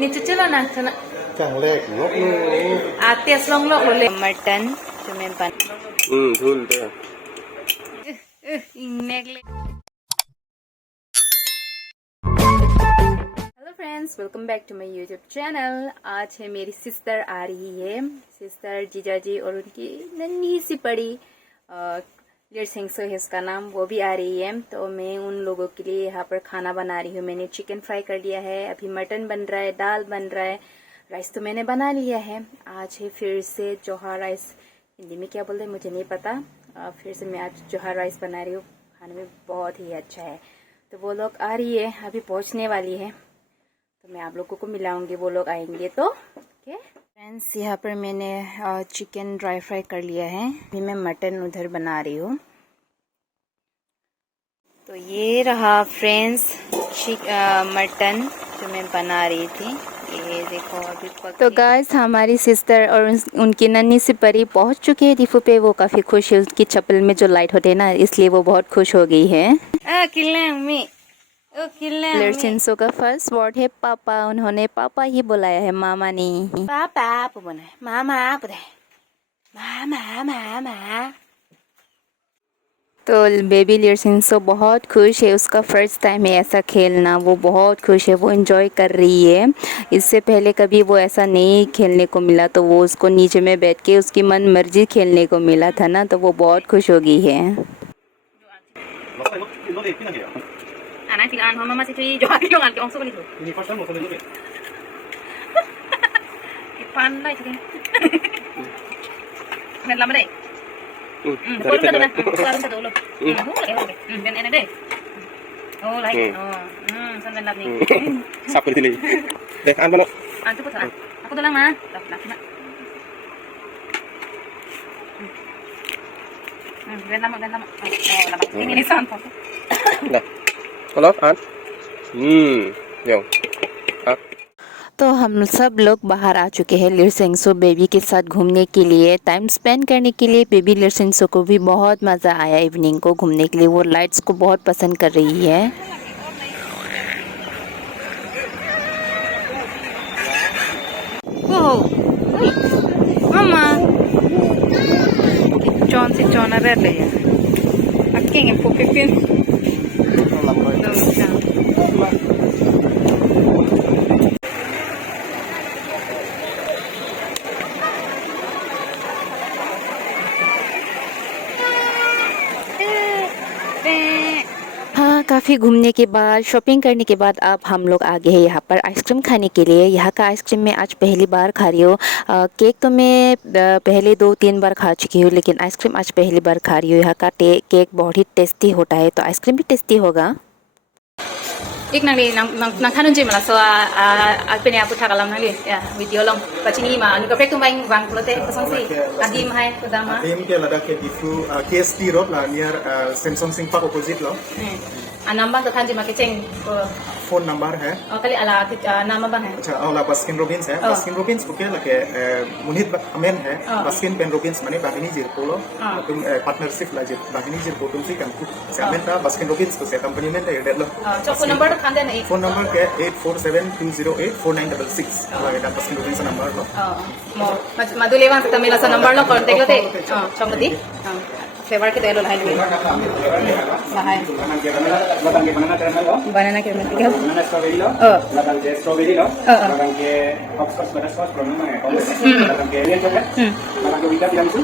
นี่จะเล่านะท่าน cẳng lệ ngốc luôn เตียสลงโลกเลยมัตตันจะเป็นปัน thun thế नेगले hello friends welcome back to my YouTube channel. आज है मेरी sister आ रही है, सिस्टर जीजाजी और उनकी नन्ही सी पड़ी लिरसिंगसो है उसका नाम, वो भी आ रही है। तो मैं उन लोगों के लिए यहाँ पर खाना बना रही हूँ। मैंने चिकन फ्राई कर लिया है, अभी मटन बन रहा है, दाल बन रहा है, राइस तो मैंने बना लिया है। आज है फिर से जोहार राइस, हिंदी में क्या बोलते हैं मुझे नहीं पता। फिर से मैं आज जोहार राइस बना रही हूँ, खाने में बहुत ही अच्छा है। तो वो लोग आ रही है, अभी पहुँचने वाली है, तो मैं आप लोगों को मिलाऊंगी वो लोग आएंगे तो। ओके फ्रेंड्स, यहाँ पर मैंने चिकन ड्राई फ्राई कर लिया है, अभी मैं मटन उधर बना रही हूँ। तो ये रहा फ्रेंड्स मटन जो मैं बना रही थी, ये देखो अभी तो गाइस हमारी सिस्टर और उनकी नन्ही सी परी पहुंच चुकी है डिफू पे। वो काफ़ी खुश है, उसकी चप्पल में जो लाइट होते हैं ना, इसलिए वो बहुत खुश हो गई है। लिरसिंगसो का फर्स्ट वर्ड है पापा, उन्होंने पापा ही बुलाया है, मामा नहीं। पापा आप बोला है, मामा आप मामा मामा। तो बेबी लिरसिंगसो बहुत खुश है, उसका फर्स्ट टाइम है ऐसा खेलना, वो बहुत खुश है, वो एंजॉय कर रही है। इससे पहले कभी वो ऐसा नहीं खेलने को मिला, तो वो उसको नीचे में बैठ के उसकी मन मर्जी खेलने को मिला था ना, तो वो बहुत खुश हो गई है। sắp rồi thì để ăn vào ăn chút thôi, aku tulang mah, dan lama, ini santai. này có lót ăn nhiều तो हम सब लोग बाहर आ चुके हैं लिरसिंगसो बेबी के साथ घूमने के लिए, टाइम स्पेंड करने के लिए। बेबी लिरसिंगसो को भी बहुत मज़ा आया इवनिंग को घूमने के लिए, वो लाइट्स को बहुत पसंद कर रही है। मामा चौन से चौना रह रही है, अकेंगे पोकेटिन काफ़ी घूमने के बाद, शॉपिंग करने के बाद अब हम लोग आ गए हैं यहाँ पर आइसक्रीम खाने के लिए। यहाँ का आइसक्रीम मैं आज पहली बार खा रही हूँ। केक तो मैं पहले 2-3 बार खा चुकी हूँ, लेकिन आइसक्रीम आज पहली बार खा रही हूँ। यहाँ का केक बहुत ही टेस्टी होता है, तो आइसक्रीम भी टेस्टी होगा। एक नंग खानुन जे मला सो आलपेने आपु थाकालाम नाली या वीडियो लंग पचिनी मा अनुका प्रेक तुम बाइंग वांग पुलते कसंसी आदिम हाय कुदामा आदिम के लगा के डिफू KST रोड ला नियर सैमसंग सिंह पार्क अपोजिट लो नंबर तो थांजी माके चेंग फोन नंबर है कली अला नाम बन है। अच्छा ओला बास्किन रॉबिन्स है, बास्किन रॉबिन्स को क्या लगे मुनीत अमेन है, बास्किन पेन रॉबिन्स माने बागिनी जिर पोलो तुम पार्टनरशिप ला जिर बागिनी जिर को तुम सी कम से अमेन ता बास्किन रॉबिन्स को से कंपनी में दे लो। तो फोन नंबर तो थांदे नहीं, फोन नंबर के 8472084966 लगे दा बास्किन रॉबिन्स नंबर लो मधुलेवान से तमिला सा नंबर लो कांटेक्ट होते चमदी फ्लेवर के देलो लाइन में बाहर बनाना के मतलब क्या बनाना स्ट्रॉबेरी लो लगा के स्ट्रॉबेरी लो लगा के हॉपस्कॉच बटरस्कॉच प्रोनो में लगा के रियल चॉकलेट लगा के विटा तिरामिसू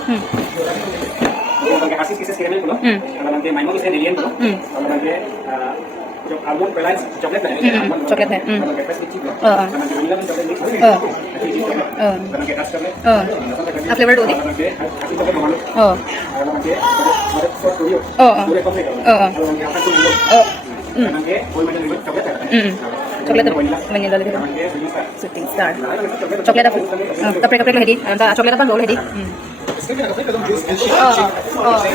लगा के आशीष किसेस कैरेमल लो लगा के माइमो से एलियन लो लगा के जो आलमंड पेलाइज चॉकलेट है लगा के फ्रेश चिप लो लगा के वनीला चॉकलेट मिक्स लगा के डस्ट चॉकलेट फ्लेवर दो दे लगा के आशीष चॉकलेट मानो लगा के बटरस्कॉच ओरियो पूरे कॉम्प्लीट लगा के आपका लो लगा के कोई मतलब चॉकलेट है चॉकलेट वनीला ले शूटिंग स्टार चॉकलेट कपड़े है दी चॉकलेट अपन रोल है दी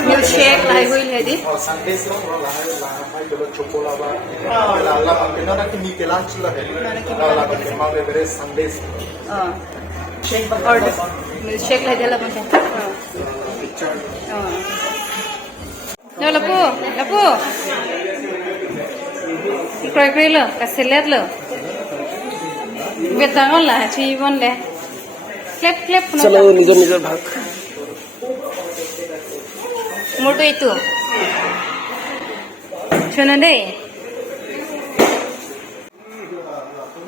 मिल्क शेक लाई हुई है दी संदेश लो ला है chocolate la pantenona que ni lunch la है la que मावे बेरे संदेश और मिल्क शेक ला दिला बंते लो लपू इकडे लो का सेलेर लो बेतांगल ला छी बन ले क्लेप क्लेप चलो निजर निजर भाग मोटो itu सुनो दे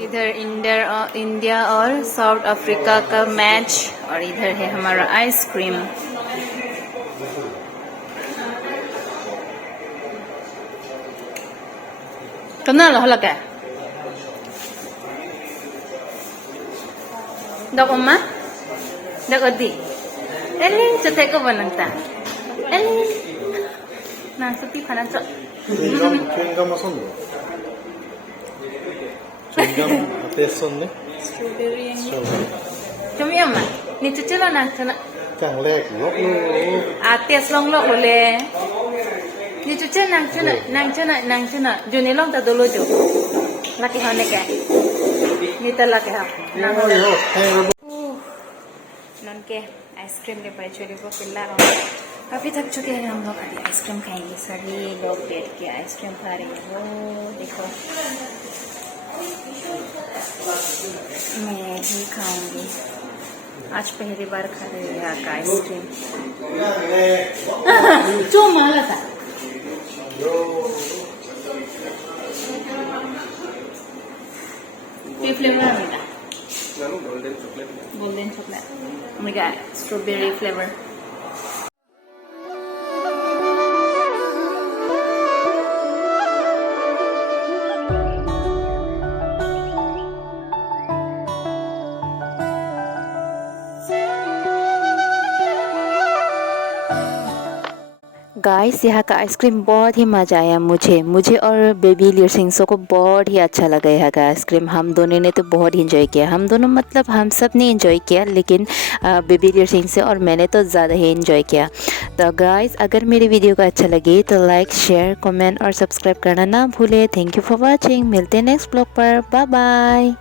इधर इंडिया और साउथ अफ्रीका का मैच और इधर है हमारा आइसक्रीम कना लो लगा Dok Oma? Dok Odi? Elin, cetek ko ba nang ta? Elin. Nang suti pa na to. 균감 썼네 균감 앞에 썼네 Strawberry yang ni. Cumi Oma? Ni cucu lo nang cuna. 짱렉 럭루 Ates long lo boleh. Ni cucu nang cuna. Juni long ta dulu jo. Laki hone ke. Ni ta laki ha. Nang ho. नन के ice cream ले पाए चोरी को पिल्ला और काफी थक चुके हैं हम लोग अभी आइसक्रीम खाएंगे सभी लोग बैठ के आइसक्रीम खा रहे हैं वो देखो मैं भी खाऊंगी आज पहली बार खा रही हूँ यहाँ का आइसक्रीम जो माला था ये फ्लेवर है मेरा golden chocolate. Oh my god, strawberry flavor. Guys यहाँ का आइसक्रीम बहुत ही मज़ा आया मुझे और बेबी लिरसिंगसो को बहुत ही अच्छा लगा यहाँ का आइसक्रीम हम दोनों ने तो बहुत एंजॉय किया हम दोनों मतलब हम सब ने एंजॉय किया लेकिन बेबी लिरसिंगसे और मैंने तो ज़्यादा ही एंजॉय किया तो गाइस अगर मेरी वीडियो को अच्छा लगे तो लाइक शेयर कमेंट और सब्सक्राइब करना ना भूले थैंक यू फॉर वॉचिंग मिलते हैं नेक्स्ट ब्लॉग पर बाय बाय।